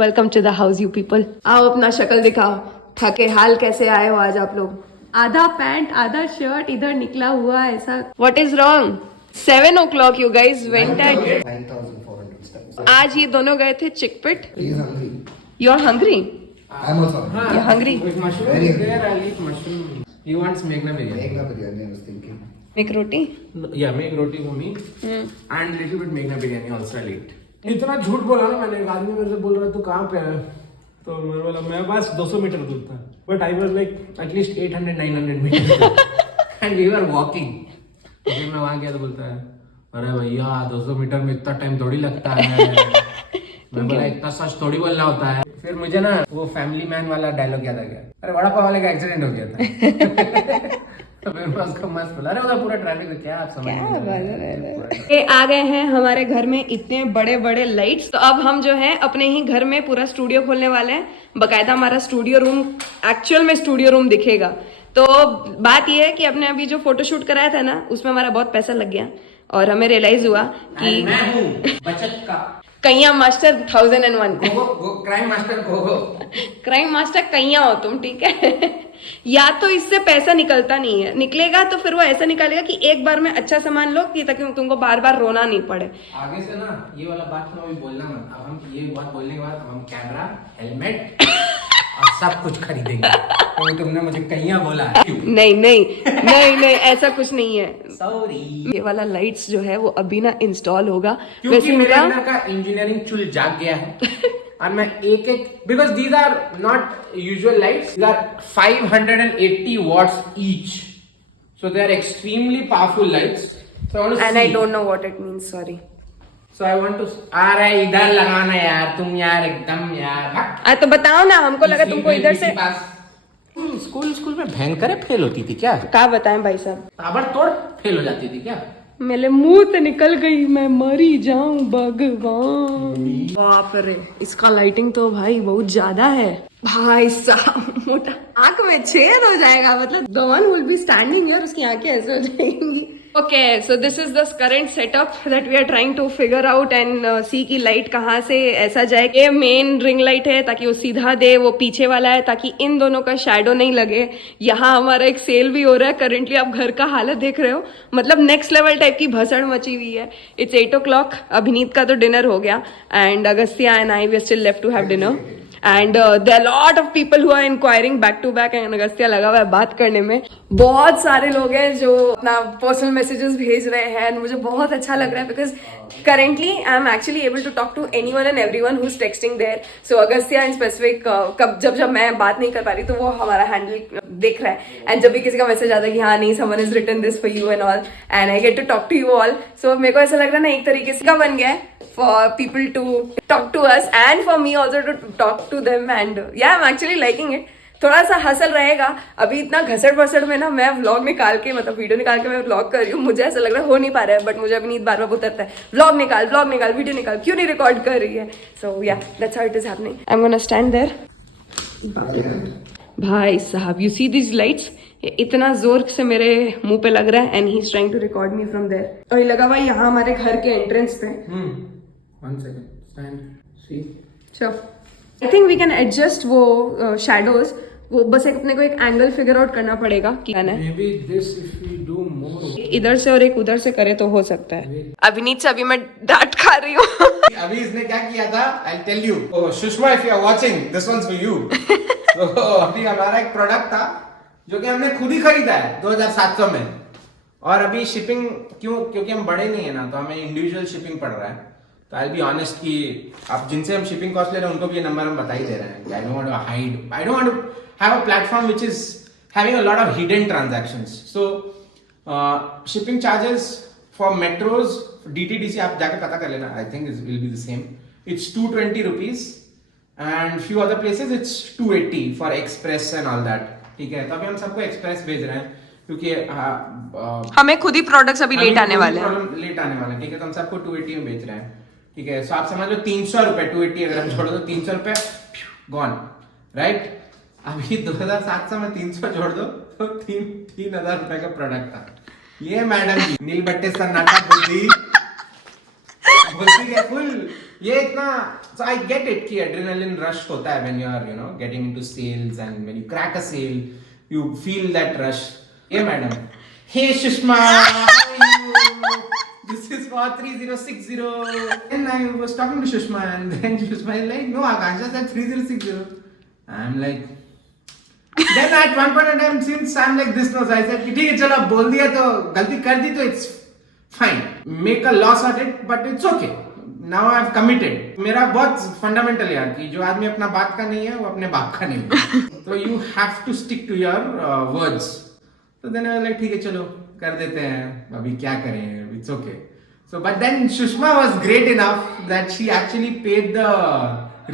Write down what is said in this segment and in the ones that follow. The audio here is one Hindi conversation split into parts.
Welcome to the house you people. आओ अपना शक्ल दिखाओ, थके हाल कैसे आए हो आज आप लोग। आधा पैंट आधा शर्ट इधर निकला हुआ ऐसा। What is wrong? 7 o'clock you guys went at 9,400 steps. आज ये दोनों गए थे चिकपिट। He is hungry. You are hungry? I'm also hungry. You're hungry? With mushroom Very is there, I'll eat mushroom. He wants Meghna biryani. Meghna biryani, I was thinking. एक रोटी। Yeah, make roti for me. And little bit Meghna biryani also I'll eat. इतना झूठ बोला ना मैंने। एक आदमी मेरे से बोल रहा है तू कहाँ पे है, तो मैं बोला मैं बस 200 मीटर दूर था, but I was like at least 800-900 metre and we were walking. फिर मैं वहाँ गया तो बोलता है अरे भैया 200 मीटर में इतना टाइम थोड़ी लगता है। मैं बोला इतना सच थोड़ी बोलना होता है। फिर मुझे ना वो फैमिली मैन वाला डायलॉग याद आ गया, अरे वड़ा पाव वाले का एक्सीडेंट हो गया था। तो फिर मैं उसको मस्त बोला, अरे पूरा ट्रैफिक है क्या, आप समझ ये आ गए हैं हमारे घर में इतने बड़े बड़े लाइट्स। तो अब हम जो है अपने ही घर में पूरा स्टूडियो खोलने वाले हैं। बकायदा हमारा स्टूडियो रूम एक्चुअल में स्टूडियो रूम दिखेगा। तो बात ये है कि अपने अभी जो फोटोशूट कराया था ना उसमें हमारा बहुत पैसा लग गया और हमें रियलाइज हुआ कि मैं हूँ बचत का कैया master 1001 crime master crime master कैया हो तुम, ठीक है। या तो इससे पैसा निकलता नहीं है, निकलेगा तो फिर वो ऐसा निकालेगा कि एक बार में अच्छा सामान लो कि ताकि तुमको बार बार रोना नहीं पड़े। आगे से ना ये वाला बात तो अभी बोलना मत। अब हम ये बात बोलने के बाद हम कैमरा हेलमेट और सब कुछ खरीदेंगे। तो तुमने मुझे कहिया बोला क्यों? नहीं नहीं नहीं नहीं ऐसा कुछ नहीं है। सॉरी। ये वाला लाइट्स जो है वो अभी ना इंस्टॉल होगा क्योंकि मेरे इनका- अंदर का इंजीनियरिंग चुल जाग गया है और मैं एक एक because these are not usual lights, these are 580 watts each, so they are extremely powerful lights. And I don't know what it means, sorry. So I want to अरे इधर लगाना यार तुम यार एकदम यार। तो बताओ ना, हमको लगा तुमको इधर से। स्कूल में भयंकर फेल होती थी क्या? क्या बताएं भाई साहब, ताबड़तोड़ फेल हो जाती थी क्या? मेरे मुंह से निकल गई, मैं मरी जाऊं भगवान। बाप रे, इसका लाइटिंग तो भाई बहुत ज्यादा है भाई साहब। मोटा आंख में छेद हो जाएगा, मतलब the one will be standing here उसकी आंखें ऐसे हो जाएंगी। Okay, so this is the current setup that we are trying to figure out and see की लाइट कहाँ से ऐसा जाए। ये मेन रिंग लाइट है ताकि वो सीधा दे, वो पीछे वाला है ताकि इन दोनों का शैडो नहीं लगे। यहाँ हमारा एक सेल भी हो रहा है करेंटली, आप घर का हालत देख रहे हो, मतलब नेक्स्ट लेवल टाइप की भसड़ मची हुई है। इट्स 8 o'clock, अभिनीत का तो डिनर हो गया and Agastya and I we are still left to have dinner and there are lot of people who are enquiring back to back and Agastya लगा हुआ है बात करने में। बहुत सारे लोग हैं जो अपना पर्सनल मैसेजेस भेज रहे हैं एंड मुझे बहुत अच्छा लग रहा है because currently I am actually able to talk to anyone and everyone who's texting there. So Agastya in specific कब जब मैं बात नहीं कर पा रही तो वो हमारा हैंडल देख रहा है एंड जब भी किसी का मैसेज आता है कि हाँ नहीं someone has written this for you and all and I get to talk to you all. So मेरे को ऐसा लग रहा है ना एक तरीके से का बन गया है for people to talk to us and for me also to talk to them and yeah I'm actually liking it. थोड़ा सा हसल रहेगा अभी, इतना घसड़ बसड़ में ना मैं व्लॉग निकाल के मतलब वीडियो निकाल के मैं व्लॉग कर रही हूँ, मुझे ऐसा लग रहा है हो नहीं पा रहा है, बट मुझे अभी नींद बार बार उतरता है व्लॉग निकाल वीडियो निकाल, क्यों नहीं रिकॉर्ड कर रही है। So yeah that's how it is happening. I am gonna stand there. भाई साहब, यू सी दिस लाइट्स, इतना जोर से मेरे मुंह पे लग रहा है and he is trying to record me from there. और ये लगा हुआ यहाँ हमारे घर के एंट्रेंस पे। 1 second stand see sure, I think we can adjust वो शैडोज, वो बस एक अपने को एक एंगल फिगर आउट करना पड़ेगा कि क्या है। maybe this if we do more इधर से और एक उधर से करे तो हो सकता है। अभिनीत से अभी मैं डांट खा रही हूँ। अभी इसने क्या किया था I'll tell you. Oh, Sushma if you are watching this one's for you. तो अभी हमारा एक प्रोडक्ट था जो कि हमने खुद ही खरीदा है 2700 में और अभी शिपिंग क्योंकि हम बड़े नहीं है ना तो हमें इंडिविजुअल शिपिंग पड़ रहा है। तो आई बी ऑनेस्ट कि आप जिनसे हम शिपिंग कॉस्ट ले रहे हैं उनको भी ये नंबर हम बता ही दे रहे हैं। I don't want to hide, I don't want to have a platform which is having a lot of hidden transactions. So shipping charges for metros DTDC आप जाके पता कर लेना, I think it will be the same, it's 220 rupees and few other places it's 280 for express and all that. ठीक है, तो अभी हम सबको एक्सप्रेस भेज रहे हैं क्योंकि हमें खुद ही प्रोडक्ट्स अभी लेट आने वाले हैं। लेट आने वाले, ठीक है, तो हम सबको 280 में बेच रहे हैं। ठीक है, सो आप समझ लो 300 रुपए 280 अगर हम छोड़ दो 300 रुपए गॉन, राइट। अभी 2700 में 300 जोड़ दो तो 3000 रुपए का प्रोडक्ट था। ये मैडम जी नील बट्टे सन्नाटा बुद्धि बोलती है फुल, ये इतना So I get it कि adrenaline rush होता है when you are, you know, getting into sales and when you crack a sale, you feel that rush. Hey madam. Hey Sushma, how are you? This is for 3060. And I was talking to Sushma and then Sushma is like, no, Akansha said 3060. I'm like, then at one point in time, since I'm like this knows, I said कि ठीक है चलो अब बोल दिया तो गलती कर दी तो it's fine. Make a loss at it, but it's okay. Now I've committed. मेरा बहुत फंडामेंटल यार कि जो आदमी अपना बाप का नहीं है वो अपने बाप का नहीं है. तो you have to stick to your words. तो then I was like ठीक है चलो कर देते हैं अभी क्या करें, it's okay. So but then Sushma was great enough that she actually paid the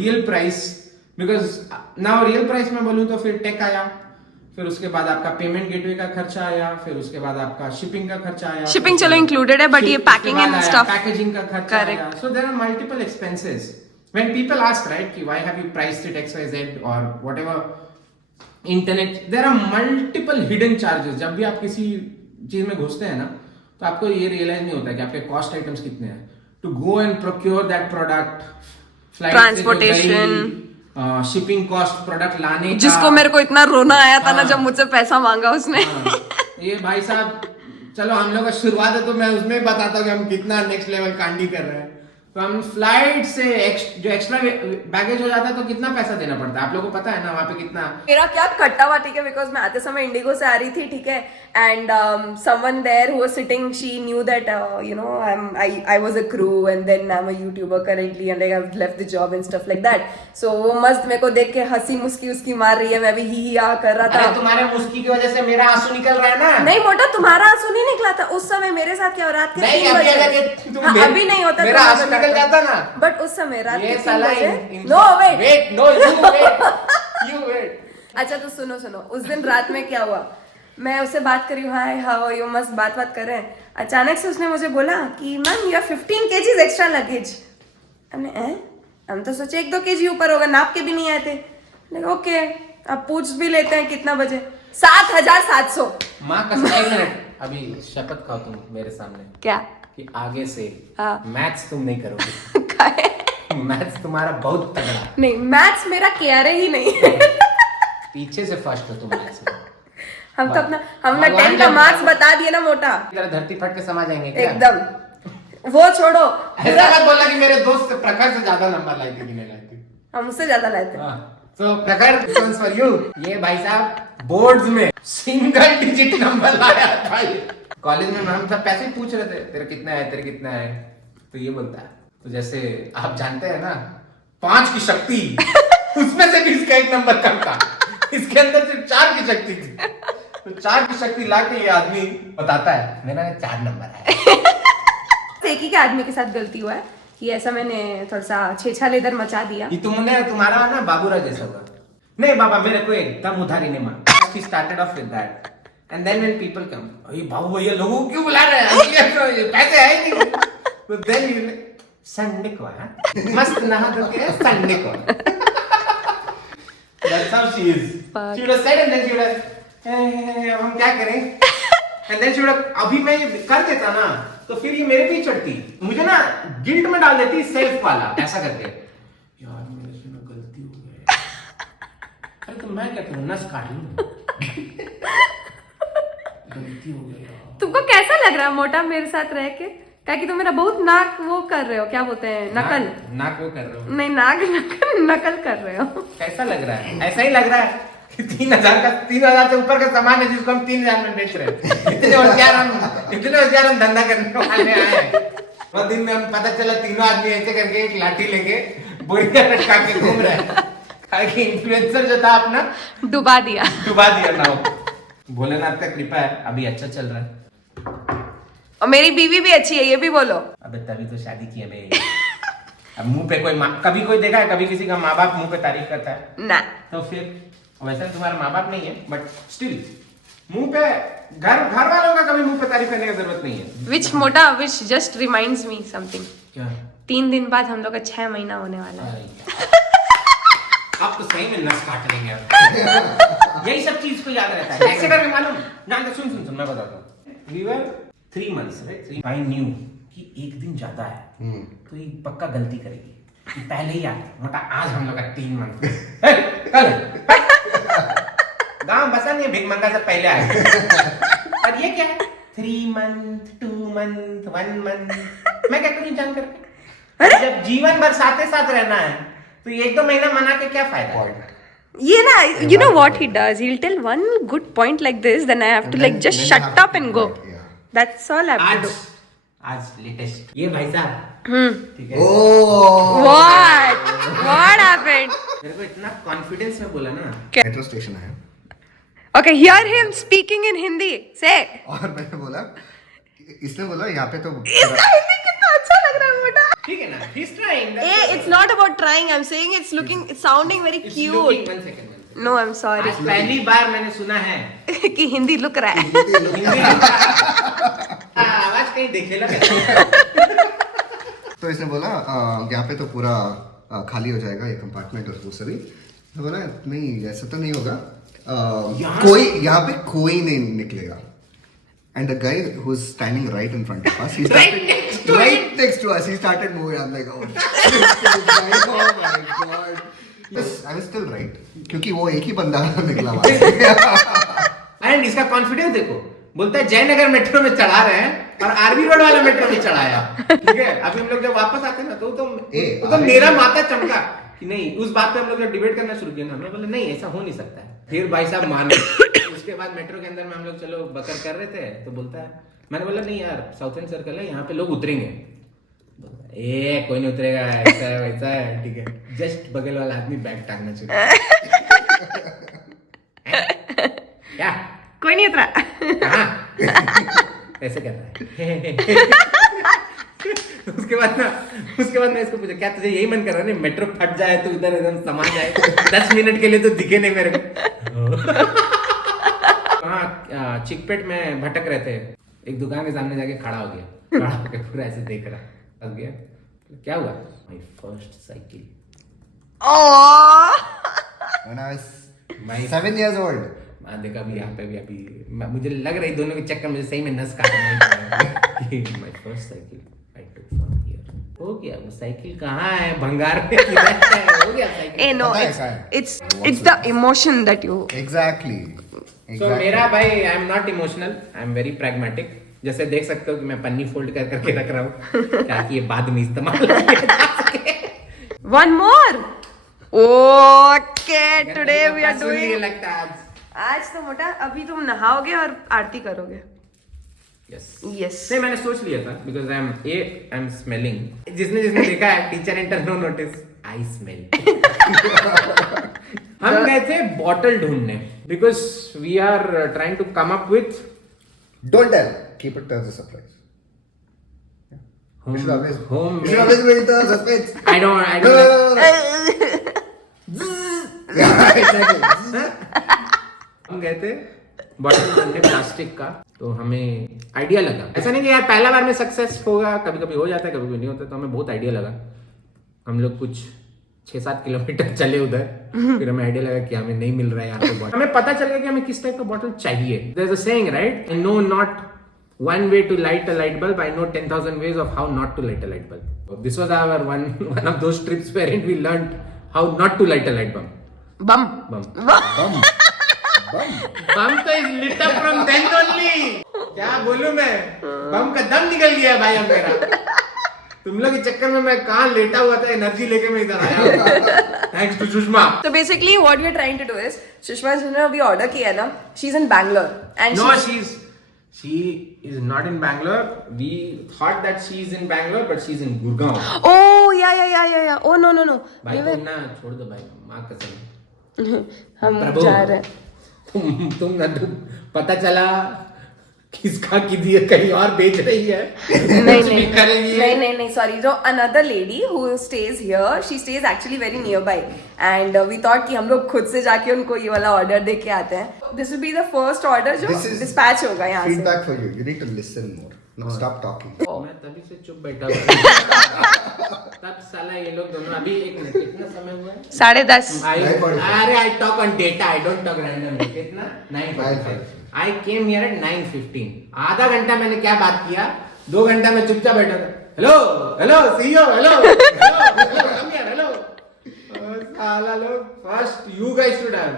real price because now real price में बोलूँ तो फिर टेक आया, फिर उसके बाद आपका पेमेंट गेटवे का खर्चा आया, फिर उसके बाद आपका शिपिंग का खर्चा आया. शिपिंग चलो इंक्लूडेड है बट ये पैकिंग एंड स्टफ, पैकेजिंग का खर्चा आया. So there are multiple expenses. When people ask right कि why have you priced it XYZ or whatever internet, there are multiple hidden charges. जब भी आप किसी चीज में घुसते हैं ना तो आपको ये रियलाइज नहीं होता कि आपके कॉस्ट आइटम्स कितने हैं. To go and procure that product, flight, transportation, shipping cost, product लाने जिसको का, मेरे को इतना रोना आया था ना जब मुझसे पैसा मांगा उसने. ये भाई साहब चलो हम लोग का शुरुआत है तो मैं उसमें बताता हूँ कि हम कितना नेक्स्ट लेवल कांडी कर रहे हैं. तो हम फ्लाइट से जो एक्स्ट्रा बैगेज हो जाता है तो कितना पैसा देना पड़ता है आप लोगों को पता है ना वहाँ पे कितना. मेरा क्या कट्टा हुआ ठीक है बिकॉज मैं आते समय इंडिगो से आ रही थी ठीक है and someone there who was sitting she knew that you know I was a crew and then I am a YouTuber currently and like I have left the job and stuff like that. So वो मस्त मेरे को देख के हंसी मुस्की उसकी मार रही है, मैं भी ही आ कर रहा था. तुम्हारे मुस्की की वजह से मेरा आंसू निकल रहा है ना. नहीं मोटा तुम्हारा आंसू नहीं निकला था उस समय. मेरे साथ क्या हो रात के 3 बजे. हाँ, अभी नहीं होता मेरा आंसू निकल जाता ना बट उस समय रात के 3 बजे. No wait no you wait. अच्छा तो सुनो उस दिन रात में क्या हुआ, मैं उससे बात करी हूँ, हाय हाउ यू, मस्त बात कर रहे हैं. अचानक से उसने मुझे बोला कि ma'am you are 15 kgs extra luggage. हमने हम तो सोचे 1-2 kg ऊपर होगा, नाप के भी नहीं आए थे. ओके अब पूछ भी लेते हैं कितना बजे. 7,700. माँ कसम, एक मिनट अभी शपथ खाओ तुम मेरे सामने क्या कि आगे से हाँ. मैथ्स तुम नहीं करोगे. मैथ्स तुम्हारा बहुत तगड़ा. नहीं मैथ्स मेरा क्लियर ही नहीं. पीछे से फर्स्ट हो तुम मैथ्स में. हम तो अपना हमने 10 का मार्क्स बता दिए ना मोटा. तेरा धरती फट के समा जाएंगे क्या? एकदम वो छोड़ो. ऐसा मत बोला कि मेरे दोस्त प्रखर से ज्यादा नंबर लाए थे कि नहीं लाए थे. हम उससे ज्यादा लाए थे. तो प्रखर फॉर यू. ये भाई साहब बोर्ड्स में सिंगल डिजिट नंबर लाया भाई. कॉलेज में हम सब पैसे पूछ रहे थे तेरा कितना है तो ये बोलता है तो जैसे आप जानते हैं ना 5 की शक्ति उसमें से भी इसका 1 नंबर कम था. इसके अंदर सिर्फ 4 की शक्ति थी. तो 4 की शक्ति लाके ये आदमी बताता है मेरा 4 नंबर है. एक ही के आदमी के साथ गलती हुआ है कि ऐसा मैंने थोड़ा सा छेछा लेदर मचा दिया. ये तुम्हारा ना बाबूराज जैसा होगा. नहीं बाबा मेरे को एकदम उधारी नहीं मांगा. He started off with that and then when people come, अरे बाबू भैया लोगों को क्यों बुला रहे हैं, पैसे है ही नहीं. तो then संडे को मस्त नहा धो के संडे को. That's how she is. She would have said and then she would have हम क्या करें and then she would have अभी मैं कर देता ना तो फिर ये मेरे पे चढ़ती, मुझे ना गिल्ट में डाल देती सेल्फ वाला ऐसा करके. यार मेरे से ना गलती हो गई. अरे तो मैं क्या करूं, नस काट लूं. गलती हो गई. तुमको कैसा लग रहा है मोटा मेरे साथ रह के? क्या कि तुम मेरा बहुत नाक वो कर रहे हो, क्या बोलते हैं, नकल. नाक वो कर रहे हो. नहीं नाक नकल कर रहे हो. कैसा लग रहा है? ऐसा ही लग रहा है कि 3,000 से ऊपर का सामान है जिसको हम 3,000 में बेच रहे हैं. इतने होशियार हम धंधा करने वाले हैं. वो दिन में हम पता चला तीनों आदमी ऐसे करके एक लाठी लेके बोरिया लटका के घूम रहे हैं. कि इन्फ्लुएंसर जो था अपना डुबा दिया ना. भोलेनाथ का कृपा है अभी अच्छा चल रहा है. और मेरी बीवी भी अच्छी है ये भी बोलो. अबे तभी तो शादी की है. अब मुंह पे कभी कोई देखा है कभी किसी का माँ बाप मुंह पे तारीफ करता है ना. तो फिर वैसे तुम्हारा माँ बाप नहीं है बट स्टिल मुंह पे घर वालों का कभी मुंह पे तारीफ करने की जरूरत नहीं है. Which just reminds me something. क्या? 3 दिन बाद हम लोग का 6 महीना होने वाला है. आप तो सही में नस काट लेंगे. यही सब चीज को याद रहता है. ऐसे करके मालूम जानते. सुन मैं बताता हूँ. We were 3 months, right? I knew कि एक दिन ज्यादा है तो ये पक्का गलती करेगी. पहले ही आता मोटा आज हम लोग का 3 मंथ कल गांव बसा नहीं भिख मंगा से पहले आए और ये क्या है 3 मंथ 2 मंथ 1 मंथ मैं क्या करूं जान करके जब जीवन भर साथ साथ रहना है तो 1-2 महीना मना के क्या फायदा ये ना, you know what he does? He'll tell one good point like this, then I have to like just shut up and go. That's all I have to do. आज लेटेस्ट ये भाई साहब ठीक है Oh. What happened? मेरे को इतना कॉन्फिडेंस में बोला ना मेट्रो स्टेशन है Okay, hear him speaking in Hindi. Say. और मैंने बोला इसने बोला यहाँ पे तो इसका हिंदी कितना अच्छा लग रहा है बेटा. ठीक है ना he's trying Hey, it's not about trying. I'm saying it's sounding very It's cute. looking, one second. No, I'm sorry. आज पहली बार मैंने सुना है कि हिंदी लुक रहा है. हिंदी आवाज कहीं देखेला तो इसने बोला यहाँ पे तो पूरा खाली हो जाएगा ये कंपार्टमेंट और वो सभी तो बोला नहीं ऐसा तो नहीं होगा कोई यहाँ पे कोई नहीं निकलेगा and the guy who's standing right in front of us he started right next to us he started moving I'm like oh my god yes I was still right क्योंकि वो एक ही बंदा निकला वहां से एंड इसका कॉन्फिडेंस देखो बोलता है जयनगर मेट्रो में चढ़ा रहे हैं और आरबी रोड वाला मेट्रो में चढ़ाया ठीक है अभी हम लोग जब वापस आते हैं ना तो मेरा माथा चमका कि नहीं उस बात पे हम लोग जब डिबेट करना शुरू किया ना हमने बोला नहीं ऐसा हो नहीं सकता है फिर भाई साहब माने उसके बाद मेट्रो के अंदर में हम लोग चलो बकर कर रहे थे तो बोलता है मैंने बोला नहीं यार साउथ एंड सर्कल है यहाँ पे लोग उतरेंगे ए कोई नहीं उतरेगा ऐसा है वैसा है ठीक है जस्ट बगल वाला आदमी बैग टांगना चाहिए क्या कोई नहीं उतरा. ऐसे कर रहा है उसके बाद मैं इसको पूछा क्या तुझे यही मन कर रहा है नहीं मेट्रो फट जाए तो इधर एकदम समा जाए 10 मिनट के लिए तो दिखे नहीं मेरे को हाँ चिकपेट में भटक रहे थे एक दुकान के सामने जाके खड़ा हो गया पूरा ऐसे देख रहा फंस गया क्या हुआ my first cycle when I was 7 years old देखा भी यहाँ पे भी अभी मुझे लग रही दोनों के चक्कर मुझे सही में नस काटना my first cycle I took from here हो गया वो साइकिल कहाँ है भंगार में हो गया cycle Hey, no, it's the emotion that you. exactly सो मेरा भाई I am not emotional I am very pragmatic जैसे देख सकते हो कि मैं पन्नी फोल्ड कर करके रख रहा हूँ ताकि ये बाद में इस्तेमाल किया जा सके One more. Okay, today we are doing. लगता है आज तो मोटा अभी तुम नहाओगे और आरती करोगे. Yes. नहीं मैंने सोच लिया था बिकॉज आई एम स्मेलिंग जिसने देखा है teacher enter no notice I smell हम गए थे बॉटल ढूंढने because we are trying to come up with don't tell keep it as a surprise you should always home you should always wait the suspense I don't हम गए थे बॉटल ढूंढने प्लास्टिक का तो हमें आइडिया लगा ऐसा नहीं कि यार पहला बार में सक्सेस होगा कभी कभी हो जाता है कभी कभी नहीं होता तो हमें बहुत आइडिया लगा हम लोग कुछ 6-7 किलोमीटर चले उधर फिर हमें आइडिया लगा कि हमें नहीं मिल रहा है यहाँ पे बॉटल हमें पता चल गया कि हमें किस टाइप का बॉटल चाहिए there is a saying right I know not one way to light a light bulb I know 10,000 ways of how not to light a light bulb this was our one of those trips wherein we learned how not to light a light bulb Bum. बम तो is lit up from then only क्या बोलूं मैं बम का दम निकल गया भाई अब मेरा तुम लोग के चक्कर में मैं कहाँ लेटा हुआ था एनर्जी लेके मैं इधर आया thanks to Sushma So basically what we are trying to do is Sushma ji ने अभी ऑर्डर किया ना she's in Bangalore and no she is not in Bangalore we thought that she is in Bangalore but she is in Gurgaon oh yeah oh no भाई तुम ना छोड़ दो भाई माँ कसम हम प्रभु, जा रहे हैं तुम ना पता चला किसका किसी कहीं और बेच रही है नहीं sorry so another lady who stays here she stays actually very nearby and we thought कि हम लोग खुद से जाके उनको ये वाला ऑर्डर दे के आते हैं this will be the first order जो dispatch होगा यहाँ से feedback for you need to listen more now stop talking मैं तभी से चुप बैठा हुआ तब साला ये लोग दोनों अभी एक मिनट कितना समय हुआ है 10:30 अरे I talk on data I don't talk randomly कितना 9:45 आई केम हियर एट 9:15 आधा घंटा मैंने क्या बात किया 2 घंटा में चुपचाप बैठा था hello CEO hello come here आला लोग first you guys should have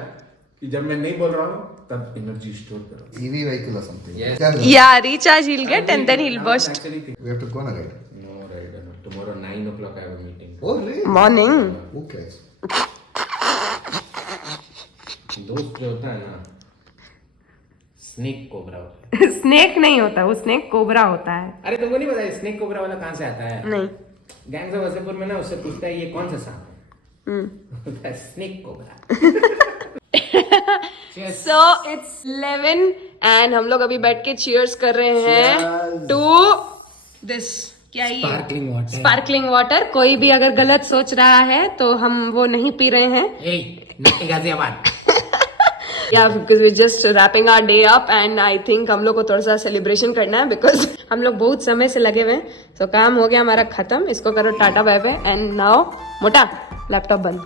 कि जब मैं नहीं बोल रहा हूँ तब एनर्जी स्टोर करो. EV vehicle or something. Yes. Yeah, recharge he'll get and then he'll burst. Actually, We have to go on a ride. no, right. Tomorrow 9 o'clock I have a meeting. Oh, really? Morning. Who cares? दोस्त जो होता है ना स्नेक कोबरा होता है. स्नेक नहीं होता, वो स्नेक कोबरा होता है. अरे तुमको नहीं पता स्नेक कोबरा वाला कहाँ से आता है? नहीं. गैंग्स ऑफ वासेपुर में ना उससे पूछता है ये कौन सा सांप है? Snake cobra. So it's 11 and हम लोग अभी बैठ के cheers कर रहे हैं to this. क्या ये? Sparkling water. Sparkling water. कोई भी अगर गलत सोच रहा है तो हम वो नहीं पी रहे हैं. Nutty Ghaziabad. Yeah, because we're just wrapping our day up and I think हम लोग को थोड़ा सा celebration करना है because हम लोग बहुत समय से लगे हुए हैं. So काम हो गया हमारा खत्म. इसको करो tata bye bye and now मोटा लैपटॉप बंद.